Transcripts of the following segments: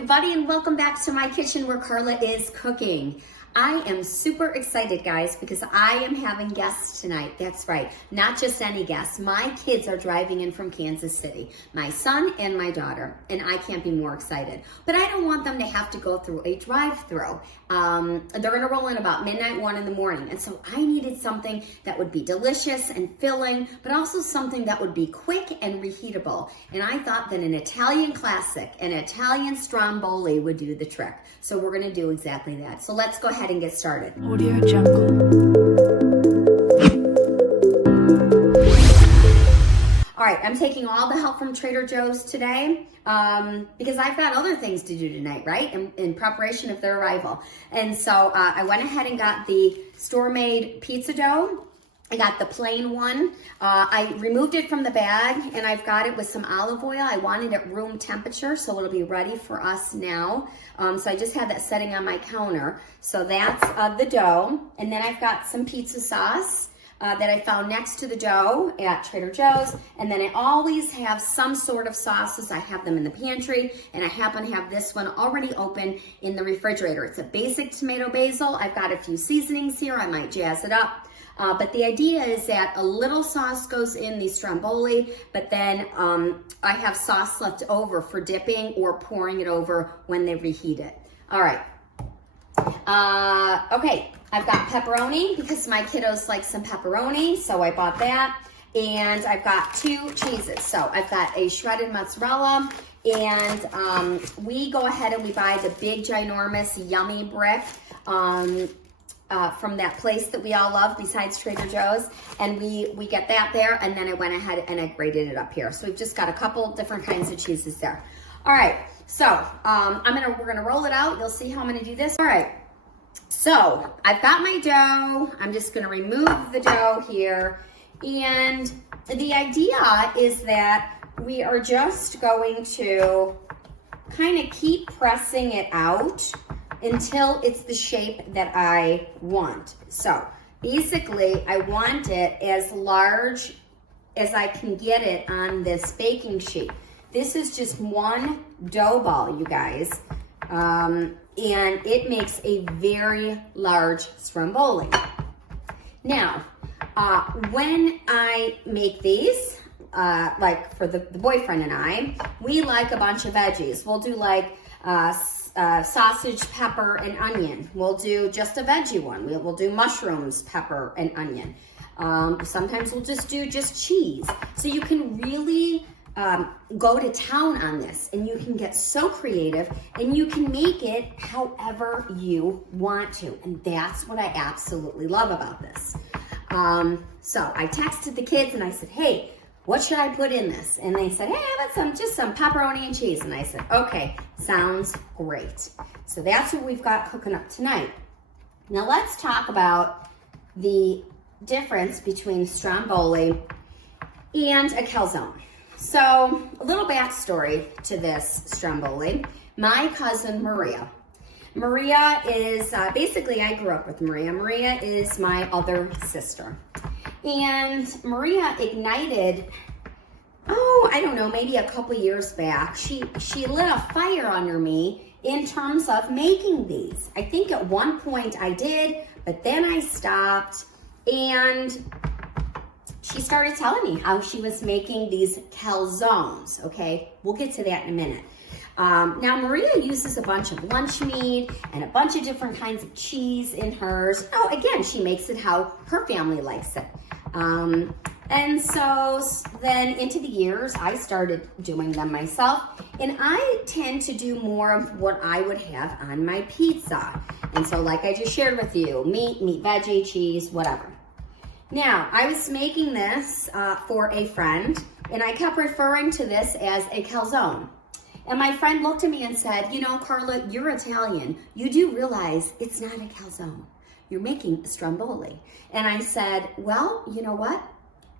everybody, and welcome back to my kitchen where Carla is cooking. I am super excited, guys, because I am having guests tonight. That's right, not just any guests. My kids are driving in from Kansas City, my son and my daughter, and I can't be more excited. But I don't want them to have to go through a drive-through. They're gonna roll in about midnight, 1 in the morning, and so I needed something that would be delicious and filling, but also something that would be quick and reheatable. And I thought that an Italian classic, an Italian Stromboli, would do the trick. So we're gonna do exactly that. So let's go ahead and get started. Audio Jungle. All right, I'm taking all the help from Trader Joe's today because I've got other things to do tonight, right? In preparation of their arrival. And so I went ahead and got the store-made pizza dough. I got the plain one. I removed it from the bag and I've got it with some olive oil. I wanted it room temperature, so it'll be ready for us now. So I just had that setting on my counter. So that's the dough. And then I've got some pizza sauce that I found next to the dough at Trader Joe's. And then I always have some sort of sauces. I have them in the pantry, and I happen to have this one already open in the refrigerator. It's a basic tomato basil. I've got a few seasonings here. I might jazz it up. But the idea is that a little sauce goes in the Stromboli, but then I have sauce left over for dipping or pouring it over when they reheat it. All right. Okay, I've got pepperoni because my kiddos like some pepperoni, so I bought that. And I've got 2 cheeses. So I've got a shredded mozzarella, and we go ahead and we buy the big, ginormous, yummy brick. From that place that we all love besides Trader Joe's, and we get that there, and then I went ahead and I grated it up here. So we've just got a couple different kinds of cheeses there. All right, so we're gonna roll it out. You'll see how I'm gonna do this. All right, so I've got my dough. I'm just gonna remove the dough here, and the idea is that we are just going to kind of keep pressing it out until it's the shape that I want. So basically, I want it as large as I can get it on this baking sheet. This is just one dough ball, you guys, and it makes a very large Stromboli. Now, when I make these, like for the boyfriend and I, we like a bunch of veggies. We'll do like sausage, pepper, and onion. We'll do just a veggie one. We'll do mushrooms, pepper, and onion. Sometimes we'll just do just cheese. So you can really go to town on this, and you can get so creative, and you can make it however you want to. And that's what I absolutely love about this. So I texted the kids and I said, hey, what should I put in this? And they said, hey, how about just some pepperoni and cheese? And I said, okay, sounds great. So that's what we've got cooking up tonight. Now let's talk about the difference between Stromboli and a calzone. So a little backstory to this Stromboli. My cousin Maria. Maria is, basically I grew up with Maria. Maria is my other sister. And Maria ignited, I don't know, maybe a couple years back, she lit a fire under me in terms of making these. I think at one point I did, but then I stopped, and she started telling me how she was making these calzones, okay? We'll get to that in a minute. Now, Maria uses a bunch of lunch meat and a bunch of different kinds of cheese in hers. Oh, again, she makes it how her family likes it. And so then into the years, I started doing them myself, and I tend to do more of what I would have on my pizza. And so like I just shared with you, meat, veggie, cheese, whatever. Now, I was making this for a friend, and I kept referring to this as a calzone. And my friend looked at me and said, you know, Carla, you're Italian. You do realize it's not a calzone. You're making a Stromboli. And I said, well, you know what?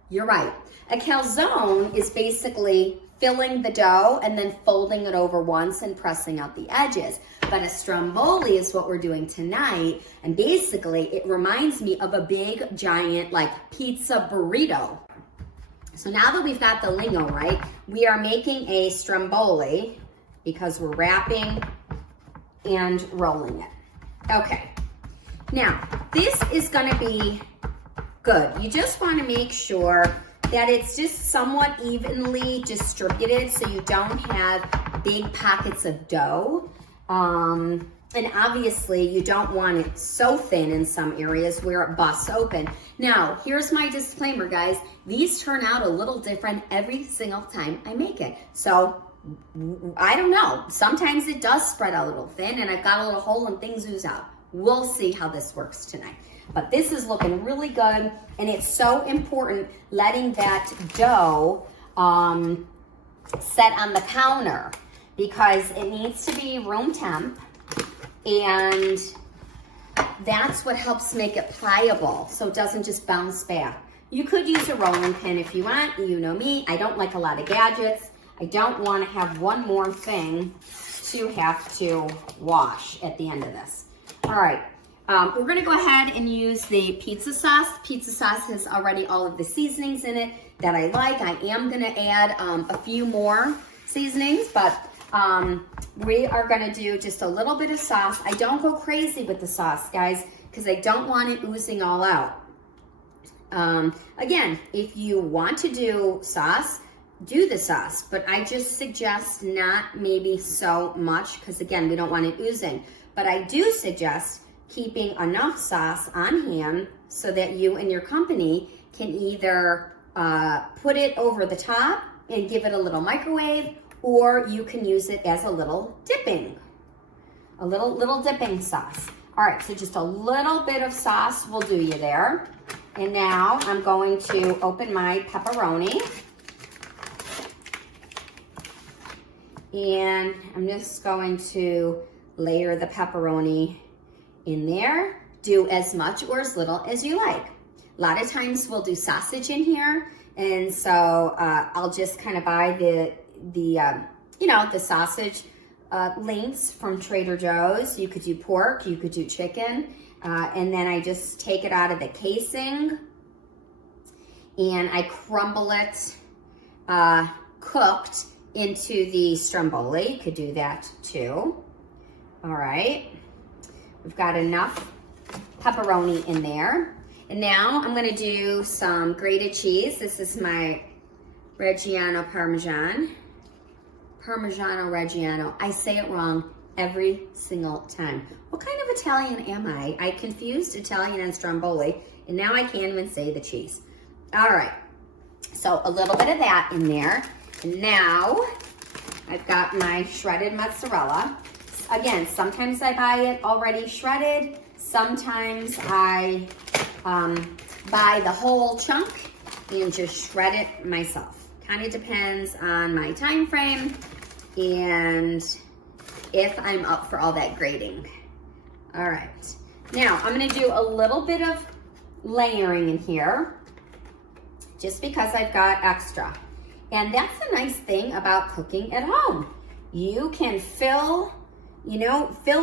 You're right. A calzone is basically filling the dough and then folding it over once and pressing out the edges. But a Stromboli is what we're doing tonight. And basically, it reminds me of a big, giant, like pizza burrito. So now that we've got the lingo right, we are making a Stromboli because we're wrapping and rolling it. Okay, now this is gonna be good. You just wanna make sure that it's just somewhat evenly distributed so you don't have big pockets of dough. And obviously you don't want it so thin in some areas where it busts open. Now, here's my disclaimer, guys. These turn out a little different every single time I make it. So, I don't know. Sometimes it does spread a little thin and I've got a little hole and things ooze out. We'll see how this works tonight. But this is looking really good, and it's so important letting that dough set on the counter because it needs to be room temp, and that's what helps make it pliable so it doesn't just bounce back. You could use a rolling pin if you want. You know me, I don't like a lot of gadgets. I don't want to have one more thing to have to wash at the end of this. All right. We're gonna go ahead and use the pizza sauce. Pizza sauce has already all of the seasonings in it that I like. I am gonna add a few more seasonings, but we are gonna do just a little bit of sauce. I don't go crazy with the sauce, guys, because I don't want it oozing all out. Again, if you want to do sauce, do the sauce, but I just suggest not maybe so much because again, we don't want it oozing. But I do suggest keeping enough sauce on hand so that you and your company can either put it over the top and give it a little microwave, or you can use it as a little dipping sauce. All right, so just a little bit of sauce will do you there. And now I'm going to open my pepperoni. And I'm just going to layer the pepperoni in there. Do as much or as little as you like. A lot of times we'll do sausage in here, and so I'll just kind of buy the sausage links from Trader Joe's. You could do pork, you could do chicken, and then I just take it out of the casing and I crumble it cooked into the stromboli. You could do that too. All right. We've got enough pepperoni in there. And now I'm gonna do some grated cheese. This is my Reggiano Parmigiano Reggiano. I say it wrong every single time. What kind of Italian am I? I confused Italian and Stromboli, and now I can't even say the cheese. All right, so a little bit of that in there. And now I've got my shredded mozzarella. Again, sometimes I buy it already shredded. Sometimes I buy the whole chunk and just shred it myself. Kind of depends on my time frame and if I'm up for all that grating. All right, now I'm gonna do a little bit of layering in here just because I've got extra. And that's the nice thing about cooking at home. You can fill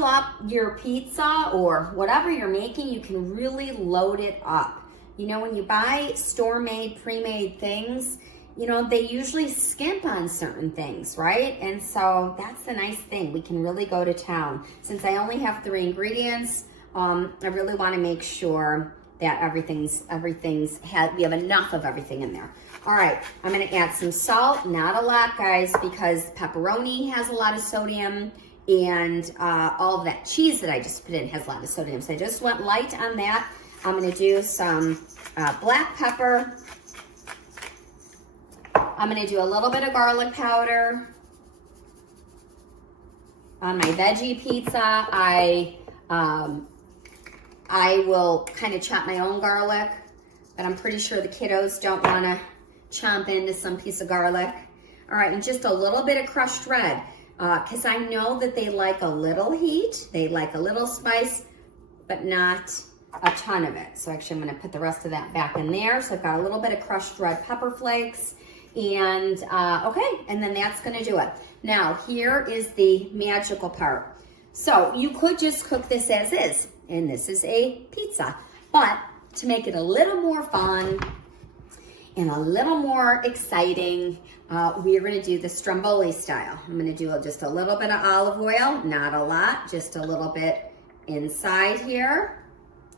up your pizza or whatever you're making, you can really load it up. You know, when you buy store-made, pre-made things, you know, they usually skimp on certain things, right? And so that's the nice thing. We can really go to town. Since I only have 3 ingredients, I really want to make sure that we have enough of everything in there. All right, I'm going to add some salt, not a lot, guys, because pepperoni has a lot of sodium, and all of that cheese that I just put in has a lot of sodium. So I just went light on that. I'm going to do some black pepper. I'm going to do a little bit of garlic powder. On my veggie pizza, I will kind of chop my own garlic, but I'm pretty sure the kiddos don't want to chomp into some piece of garlic. All right, and just a little bit of crushed red, because I know that they like a little heat, they like a little spice, but not a ton of it. So actually I'm going to put the rest of that back in there. So I've got a little bit of crushed red pepper flakes, and okay, and then that's going to do it. Now here is the magical part. So you could just cook this as is, and this is a pizza, but to make it a little more fun And a little more exciting, we're gonna do the Stromboli style. I'm gonna do just a little bit of olive oil, not a lot, just a little bit inside here.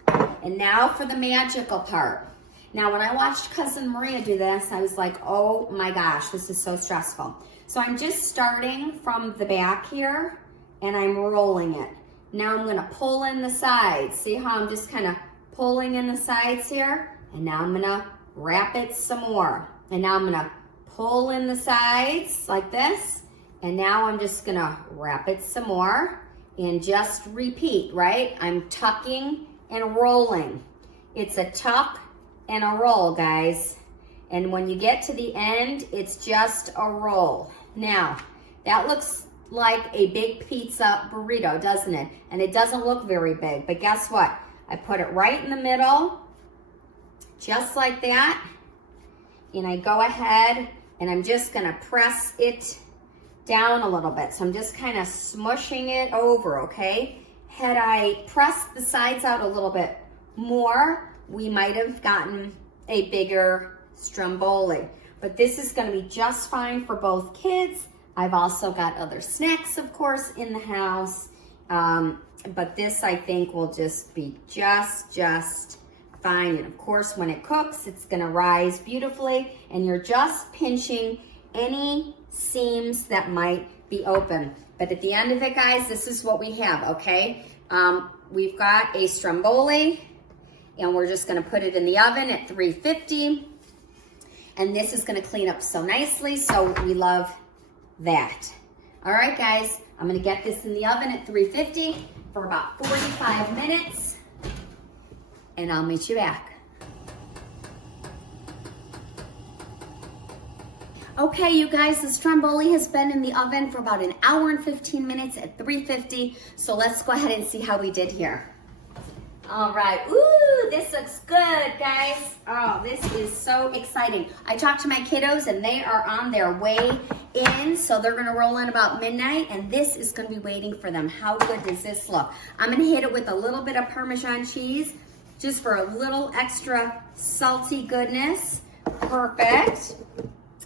And now for the magical part. Now, when I watched Cousin Maria do this, I was like, oh my gosh, this is so stressful. So I'm just starting from the back here and I'm rolling it. Now I'm gonna pull in the sides. See how I'm just kind of pulling in the sides here? And now I'm gonna wrap it some more. And now I'm gonna pull in the sides like this. And now I'm just gonna wrap it some more and just repeat, right? I'm tucking and rolling. It's a tuck and a roll, guys. And when you get to the end, it's just a roll. Now, that looks like a big pizza burrito, doesn't it? And it doesn't look very big, but guess what? I put it right in the middle, just like that. And I go ahead and I'm just gonna press it down a little bit. So I'm just kind of smushing it over, okay? Had I pressed the sides out a little bit more, we might have gotten a bigger Stromboli. But this is gonna be just fine for both kids. I've also got other snacks, of course, in the house. But this, I think, will just be just fine. And of course, when it cooks, it's gonna rise beautifully. And you're just pinching any seams that might be open. But at the end of it, guys, this is what we have, okay? We've got a Stromboli, and we're just gonna put it in the oven at 350. And this is gonna clean up so nicely, so we love that. All right, guys, I'm gonna get this in the oven at 350 for about 45 minutes, and I'll meet you back. Okay, you guys, the Stromboli has been in the oven for about 1 hour and 15 minutes at 350, so let's go ahead and see how we did here. All right, ooh, this looks good, guys. Oh, this is so exciting. I talked to my kiddos and they are on their way in, so they're gonna roll in about midnight and this is gonna be waiting for them. How good does this look? I'm gonna hit it with a little bit of Parmesan cheese, just for a little extra salty goodness. Perfect.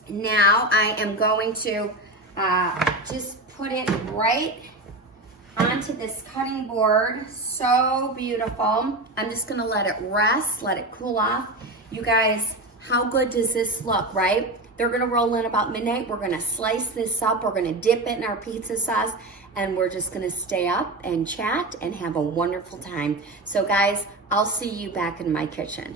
Now I am going to just put it right onto this cutting board. So beautiful. I'm just gonna let it rest, let it cool off. You guys, how good does this look, right? They're gonna roll in about midnight. We're gonna slice this up. We're gonna dip it in our pizza sauce and we're just gonna stay up and chat and have a wonderful time. So guys, I'll see you back in my kitchen.